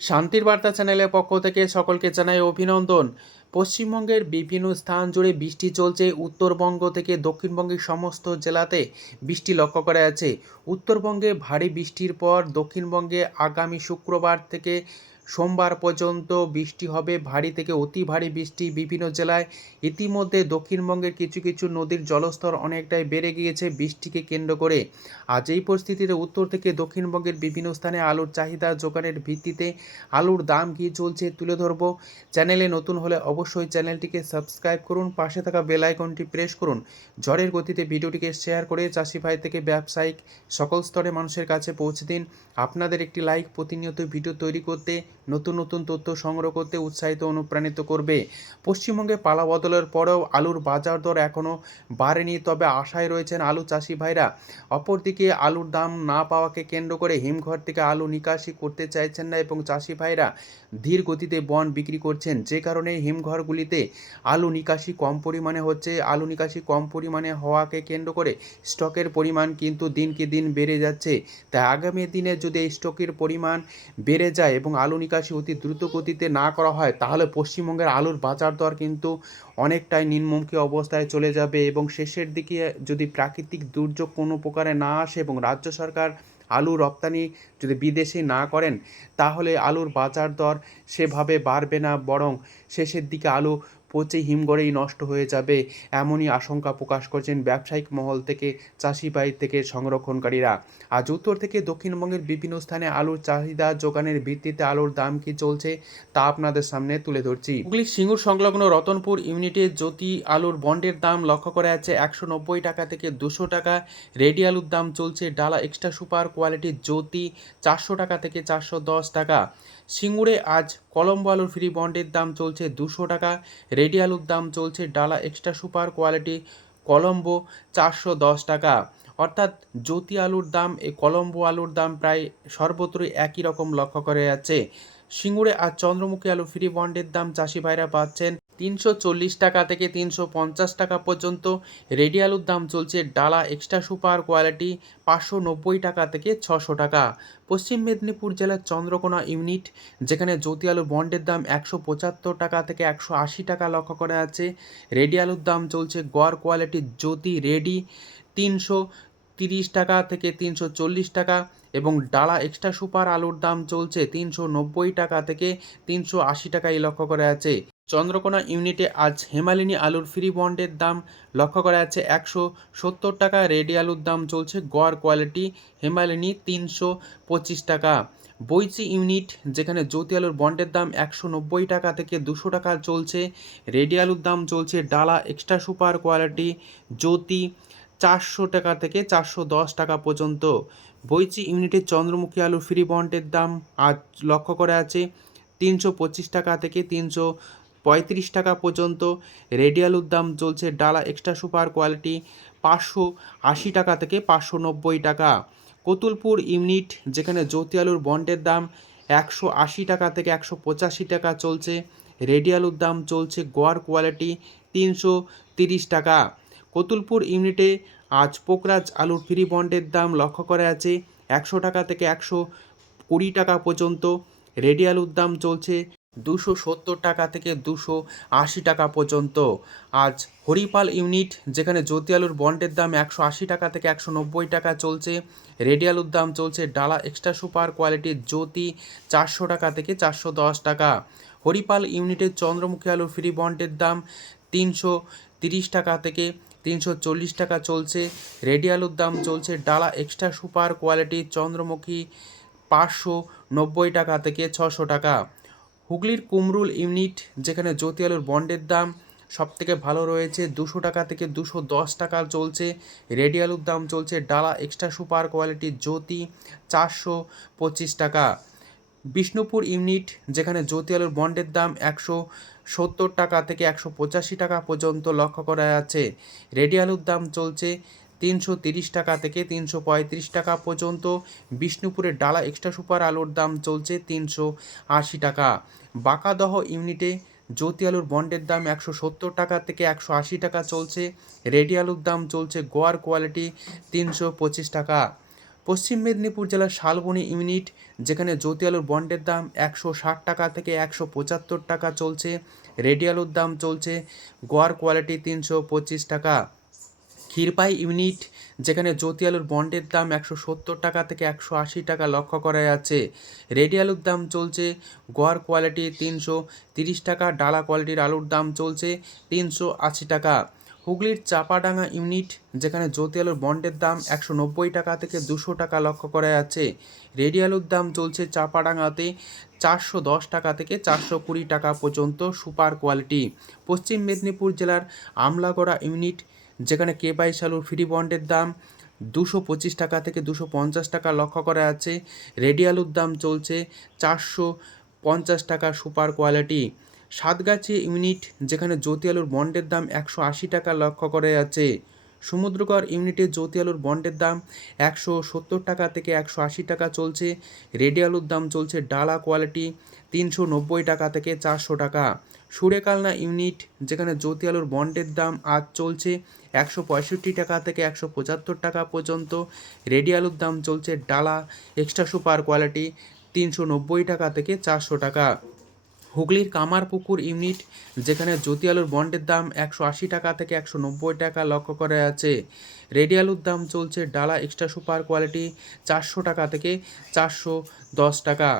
শান্তির বার্তা চ্যানেলের পক্ষ থেকে সকলকে জানাই অভিনন্দন। পশ্চিমবঙ্গের বিভিন্ন স্থান জুড়ে বৃষ্টি চলছে। উত্তরবঙ্গ থেকে দক্ষিণবঙ্গের সমস্ত জেলাতে বৃষ্টি লক্ষ্য করা যাচ্ছে। উত্তরবঙ্গে ভারী বৃষ্টির পর দক্ষিণবঙ্গে আগামী শুক্রবার থেকে সোমবার পর্যন্ত বৃষ্টি হবে। ভারী থেকে অতি ভারী বৃষ্টি বিভিন্ন জেলায়। ইতিমধ্যে দক্ষিণবঙ্গের কিছু কিছু নদীর জলস্তর অনেকটাই বেড়ে গিয়েছে বৃষ্টিকে কেন্দ্র করে। আজ এই পরিস্থিতিতে উত্তর থেকে দক্ষিণবঙ্গের বিভিন্ন স্থানে আলুর চাহিদা যোগানের ভিত্তিতে আলুর দাম কী চলছে তুলে ধরব। চ্যানেলে নতুন হলে অবশ্যই চ্যানেলটিকে সাবস্ক্রাইব করুন, পাশে থাকা বেল আইকনটি প্রেস করুন। ঝড়ের গতিতে ভিডিওটিকে শেয়ার করে চাষি ভাই থেকে ব্যবসায়িক সকল স্তরে মানুষের কাছে পৌঁছে দিন। আপনাদের একটি লাইক প্রতিনিয়ত ভিডিও তৈরি করতে, নতুন নতুন তথ্য সংগ্রহ করতে উৎসাহিত অনুপ্রাণিত করবে। পশ্চিমবঙ্গে পালা বদলের পরেও আলুর বাজার দর এখনও বাড়েনি, তবে আশায় রয়েছেন আলু চাষি ভাইরা। অপরদিকে আলুর দাম না পাওয়াকে কেন্দ্র করে হিমঘর থেকে আলু নিকাশি করতে চাইছেন না এবং চাষি ভাইরা ধীর গতিতে বন্ড বিক্রি করছেন, যে কারণে হিমঘরগুলিতে আলু নিকাশি কম পরিমাণে হচ্ছে। আলু নিকাশি কম পরিমাণে হওয়াকে কেন্দ্র করে স্টকের পরিমাণ কিন্তু দিনকে দিন বেড়ে যাচ্ছে। তাই আগামী দিনে যদি এই স্টকের পরিমাণ বেড়ে যায় এবং আলু নিকাশি অতি দ্রুত গতিতে না করা হয়, তাহলে পশ্চিমবঙ্গের আলুর বাজার দর কিন্তু অনেকটাই নিম্নমুখী অবস্থায় চলে যাবে এবং শেষের দিকে যদি প্রাকৃতিক দুর্যোগ কোনো প্রকারে না আসে এবং রাজ্য সরকার আলু রপ্তানি যদি বিদেশে না করেন, তাহলে আলুর বাজার দর সেভাবে বাড়বে না, বরং শেষের দিকে আলু পচে হিমঘরেই নষ্ট হয়ে যাবে, এমনই আশঙ্কা প্রকাশ করছেন ব্যবসায়িক মহল থেকে, চাষি ভাই থেকে সংরক্ষণকারীরা। আজ উত্তর থেকে দক্ষিণবঙ্গের বিভিন্ন স্থানে আলুর চাহিদা যোগানের ভিত্তিতে আলুর দাম কী চলছে তা আপনাদের সামনে তুলে ধরছি। হুগলির সিঙ্গুর সংলগ্ন রতনপুর ইউনিটে জ্যোতি আলুর বন্ডের দাম লক্ষ্য করা যাচ্ছে 190 টাকা থেকে 200 টাকা। রেডি আলুর দাম চলছে ডালা এক্সট্রা সুপার কোয়ালিটির জ্যোতি 400 টাকা থেকে 410 টাকা। সিঙ্গুরে আজ কলম্বো আলুর ফ্রি বন্ডের দাম চলছে 200 টাকা। রেডি আলুর দাম চলছে ডালা এক্সট্রা সুপার কোয়ালিটি কলম্বো 410 টাকা। অর্থাৎ জ্যোতি আলুর দাম কলম্বো আলুর দাম প্রায় সর্বত্রই একই রকম লক্ষ্য করা যাচ্ছে। সিঙ্গুরে আজ চন্দ্রমুখী আলু ফ্রি বন্ডের দাম চাষি ভাইরা পাচ্ছেন 340 টাকা থেকে 350 টাকা পর্যন্ত। রেডি আলুর দাম চলছে ডালা এক্সট্রা সুপার কোয়ালিটি 590 টাকা থেকে 600 টাকা। পশ্চিম মেদিনীপুর জেলার চন্দ্রকোনা ইউনিট, যেখানে জ্যোতি আলুর বন্ডের দাম 175 টাকা থেকে 180 টাকা লক্ষ্য করা যাচ্ছে। রেডি আলুর দাম চলছে গড় কোয়ালিটির জ্যোতি রেডি 330 টাকা থেকে 340 টাকা এবং ডালা এক্সট্রা সুপার আলুর দাম চলছে 390 টাকা থেকে 380 টাকায় লক্ষ্য করা যাচ্ছে। চন্দ্রকোনা ইউনিটে আজ হেমালিনী আলুর ফ্রি বন্ডের দাম লক্ষ্য করা যাচ্ছে 170 টাকা। রেডি আলুর দাম চলছে গড় কোয়ালিটি হেমালিনী 325 টাকা। বৈচি ইউনিট, যেখানে জ্যোতি আলুর বন্ডের দাম 190 টাকা থেকে 200 টাকা চলছে। রেডি আলুর দাম চলছে ডালা এক্সট্রা সুপার কোয়ালিটি জ্যোতি 400 টাকা থেকে 410 টাকা পর্যন্ত। বৈচি ইউনিটের চন্দ্রমুখী আলুর ফ্রি বন্ডের দাম আজ লক্ষ্য করা আছে 325 টাকা থেকে 335 টাকা পর্যন্ত। রেডি আলুর দাম চলছে ডালা এক্সট্রা সুপার কোয়ালিটি 580 টাকা থেকে 590 টাকা। কতুলপুর ইউনিট, যেখানে জ্যোতি আলুর বন্ডের দাম 180 টাকা থেকে 185 টাকা চলছে। রেডি আলুর দাম চলছে গড় কোয়ালিটি 330 টাকা। কতুলপুর ইউনিটে আজ পোকরাজ আলুর ফ্রি বন্ডের দাম লক্ষ্য করা আছে 100 টাকা থেকে 120 টাকা পর্যন্ত। রেডি আলুর দাম চলছে 270 টাকা থেকে 280 টাকা পর্যন্ত। আজ হরিপাল ইউনিট, যেখানে জ্যোতি আলুর বন্ডের দাম 180 টাকা থেকে 190 টাকা চলছে। রেডি আলুর দাম চলছে ডালা এক্সট্রা সুপার কোয়ালিটির জ্যোতি 400 টাকা থেকে 410 টাকা। হরিপাল ইউনিটের চন্দ্রমুখী আলুর ফ্রি বন্ডের দাম 330 টাকা থেকে 340 টাকা চলছে। রেডি আলুর দাম চলছে ডালা এক্সট্রা সুপার কোয়ালিটি চন্দ্রমুখী 590 টাকা থেকে 600 টাকা। হুগলির কুমরুল ইউনিট, যেখানে জ্যোতি আলুর বন্ডের দাম সবথেকে ভালো রয়েছে 200 টাকা থেকে 210 টাকা চলছে। রেডি আলুর দাম চলছে ডালা এক্সট্রা সুপার কোয়ালিটির জ্যোতি 425 টাকা। বিষ্ণুপুর ইউনিট, যেখানে জ্যোতি আলুর বন্ডের দাম 170 টাকা থেকে 185 টাকা পর্যন্ত লক্ষ্য করা যাচ্ছে। রেডি আলুর দাম চলছে 330 টাকা থেকে 335 টাকা পর্যন্ত। বিষ্ণুপুরের ডালা এক্সট্রা সুপার আলুর দাম চলছে 380 টাকা। বাঁকাদহ ইউনিটে জ্যোতি আলুর বন্ডের দাম 170 টাকা থেকে 180 টাকা চলছে। রেডি আলুর দাম চলছে গোয়ার কোয়ালিটি 325 টাকা। পশ্চিম মেদিনীপুর জেলার শালবনী ইউনিট, যেখানে জ্যোতি আলুর বন্ডের দাম 160 টাকা থেকে 175 টাকা চলছে। রেডি আলুর দাম চলছে গোয়ার কোয়ালিটি 325 টাকা। ক্ষীরপাই ইউনিট, যেখানে জ্যোতি আলুর বন্ডের দাম 170 টাকা থেকে 180 টাকা লক্ষ্য করা যাচ্ছে। রেডি আলুর দাম চলছে গোয়ার কোয়ালিটি 330 টাকা। ডালা কোয়ালিটির আলুর দাম চলছে 380 টাকা। হুগলির চাপাডাঙ্গা ইউনিট, যেখানে জ্যোতি আলুর বন্ডের দাম 190 টাকা থেকে 200 টাকা লক্ষ্য করা যাচ্ছে। রেডি আলুর দাম চলছে চাপাডাঙ্গাতে 410 টাকা থেকে 420 টাকা পর্যন্ত সুপার কোয়ালিটি। পশ্চিম মেদিনীপুর জেলার আমলাগড়া ইউনিট, যেখানে কে22 আলুর ফ্রি বন্ডের দাম 225 টাকা থেকে 250 টাকা লক্ষ্য করা যাচ্ছে। রেডি আলুর দাম চলছে 450 টাকা সুপার কোয়ালিটি। সাতগাছি ইউনিট, যেখানে জ্যোতি আলুর বন্ডের দাম 180 টাকা লক্ষ্য করা যাচ্ছে। সমুদ্রগড় ইউনিটে জ্যোতি আলুর বন্ডের দাম 170 টাকা থেকে 180 টাকা চলছে। রেডি আলুর দাম চলছে ডালা কোয়ালিটি 390 টাকা থেকে 400 টাকা। সুরেকালনা ইউনিট, যেখানে জ্যোতি আলুর বন্ডের দাম আজ চলছে 165 টাকা থেকে 175 টাকা পর্যন্ত। রেডি আলুর দাম চলছে ডালা এক্সট্রা সুপার কোয়ালিটি 390 টাকা থেকে 400 টাকা। হুগলির কামারপুকুর ইউনিট, যেখানে জ্যোতি আলুর বন্ডের দাম 180 টাকা থেকে 190 টাকা লক্ষ্য করা আছে। রেডি আলুর দাম চলছে ডালা এক্সট্রা সুপার কোয়ালিটি 400 টাকা থেকে 410 টাকা।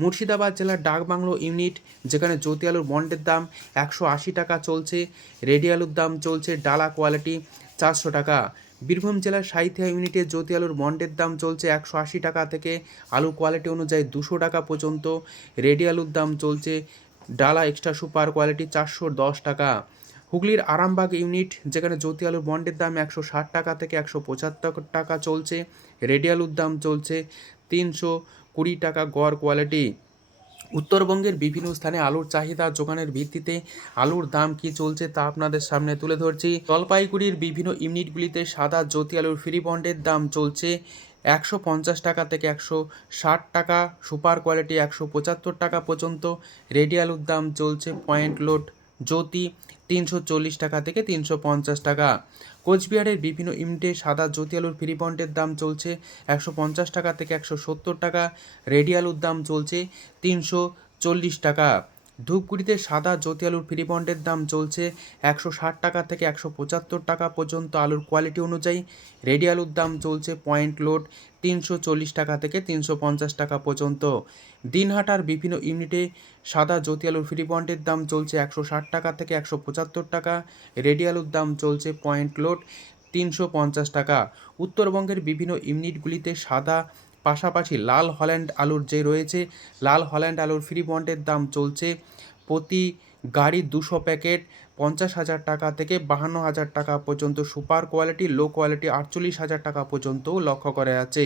মুর্শিদাবাদ জেলার ডাকবাংলো ইউনিট, যেখানে জ্যোতি আলুর বন্ডের দাম 180 টাকা চলছে। রেডি আলুর দাম চলছে ডালা কোয়ালিটি 400 টাকা। বীরভূম জেলার সাঁইথিয়া ইউনিটে জ্যোতি আলুর বন্ডের দাম চলছে 180 টাকা থেকে আলু কোয়ালিটি অনুযায়ী 200 টাকা পর্যন্ত। রেডি আলুর দাম চলছে ডালা এক্সট্রা সুপার কোয়ালিটি 410 টাকা। হুগলির আরামবাগ ইউনিট, যেখানে জ্যোতি আলুর বন্ডের দাম 160 টাকা থেকে 175 টাকা চলছে। রেডি আলুর দাম চলছে 320 টাকা গড় কোয়ালিটি। উত্তরবঙ্গের বিভিন্ন স্থানে আলুর চাহিদা যোগানের ভিত্তিতে আলুর দাম কি চলছে তা আপনাদের সামনে তুলে ধরছি। জলপাইগুড়ির বিভিন্ন ইউনিটগুলিতে সাদা জ্যোতি আলুর ফ্রি বন্ডের দাম চলছে 150 টাকা থেকে 160 টাকা, সুপার কোয়ালিটি 175 টাকা পর্যন্ত। রেডি আলুর দাম চলছে পয়েন্ট লোড জ্যোতি 340 টাকা থেকে 350 টাকা। কোচবিহারের বিভিন্ন ইউনিটে সাদা জ্যোতি আলুর ফ্রি বন্ডের দাম চলছে 150 টাকা থেকে 170 টাকা। রেডি আলুর দাম চলছে 340 টাকা। ধূপগুড়িতে সাদা জ্যোতি আলুর ফ্রি বন্ডের দাম চলছে 160 টাকা থেকে 175 টাকা পর্যন্ত আলুর কোয়ালিটি অনুযায়ী। রেডি আলুর দাম চলছে পয়েন্ট লোড 340 টাকা থেকে 350 টাকা পর্যন্ত। দিনহাটার বিভিন্ন ইউনিটে সাদা জ্যোতি আলুর ফ্রি বন্ডের দাম চলছে 160 টাকা থেকে 175 টাকা। রেডি আলুর দাম চলছে পয়েন্ট লোড 350 টাকা। উত্তরবঙ্গের বিভিন্ন ইউনিটগুলিতে সাদা পাশাপাশি লাল হল্যান্ড আলুর যে রয়েছে, লাল হল্যান্ড আলুর ফ্রি বন্ডের দাম চলছে প্রতি গাড়ি 200 প্যাকেট 50,000 টাকা থেকে 52,000 টাকা পর্যন্ত। সুপার কোয়ালিটি লো কোয়ালিটি 48,000 টাকা পর্যন্তও লক্ষ্য করা যাচ্ছে।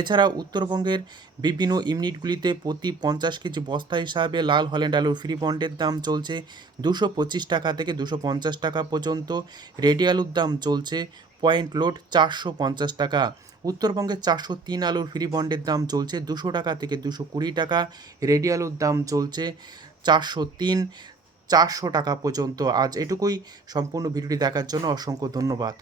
এছাড়া উত্তরবঙ্গের বিভিন্ন ইউনিটগুলিতে প্রতি 50 কেজি বস্তা হিসাবে লাল হল্যান্ড আলুর ফ্রি বন্ডের দাম চলছে 225 টাকা থেকে 250 টাকা পর্যন্ত। রেডি আলুর দাম চলছে পয়েন্ট লোড 450 টাকা। উত্তরবঙ্গের 403 আলুর ফ্রি বন্ডের দাম চলছে 200 টাকা থেকে 220 টাকা। রেডি আলুর দাম চলছে 403 400 টাকা পর্যন্ত। আজ এটুকুই। সম্পূর্ণ ভিডিওটি দেখার জন্য অসংখ্য ধন্যবাদ।